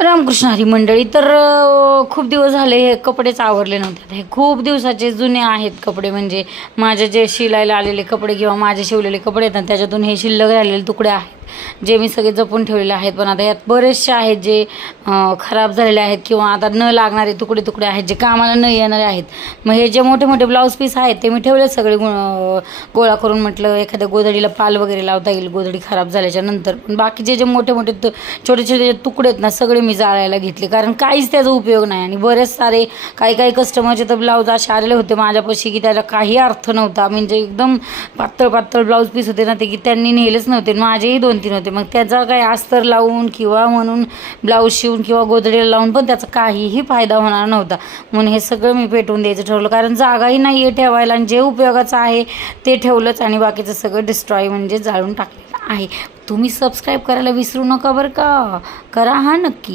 रामकृष्ण हरी मंडळी. तर खूप दिवस झाले हे कपडेच आवरले नव्हते. हे खूप दिवसाचे जुने आहेत कपडे, म्हणजे माझे जे शिलायला आलेले कपडे किंवा माझे शिवलेले कपडे आहेत ना, त्याच्यातून हे शिल्लक राहिलेले तुकडे आहेत जे मी सगळे जपून ठेवलेले आहेत. पण आता यात बरेचसे आहेत जे खराब झालेले आहेत किंवा आता न लागणारे तुकडे तुकडे आहेत जे कामाला न येणारे आहेत. मग हे जे मोठे मोठे ब्लाऊज पीस आहेत ते मी ठेवले सगळे गोळा करून, म्हटलं एखाद्या गोधडीला पाल वगैरे लावता येईल गोधडी खराब झाल्याच्या नंतर. पण बाकीचे जे मोठे मोठे छोटे छोटे तुकडे आहेत ना, सगळे मी जाळायला घेतले, कारण काहीच त्याचा उपयोग नाही. आणि बरेच सारे काही कस्टमरचे तर ब्लाऊज असे आलेले होते माझ्यापाशी की त्याला काही अर्थ नव्हता, म्हणजे एकदम पातळ पातळ ब्लाऊज पीस होते ना ते, की त्यांनी नेलेच नव्हते. माझेही 2-3 होते. मग त्याचा काही अस्तर लावून किंवा म्हणून ब्लाऊज शिवून किंवा गोधडीला लावून पण त्याचा काहीही फायदा होणार नव्हता. म्हणून हे सगळं मी पेटवून द्यायचं ठरवलं, कारण जागाही नाही आहे ठेवायला, आणि जे उपयोगाचं आहे ते ठेवलंच आणि बाकीचं सगळं डिस्ट्रॉय म्हणजे जाळून टाकलेलं आहे. तुम्ही सबस्क्राईब करायला विसरू नका बरं का, करा हा नक्की.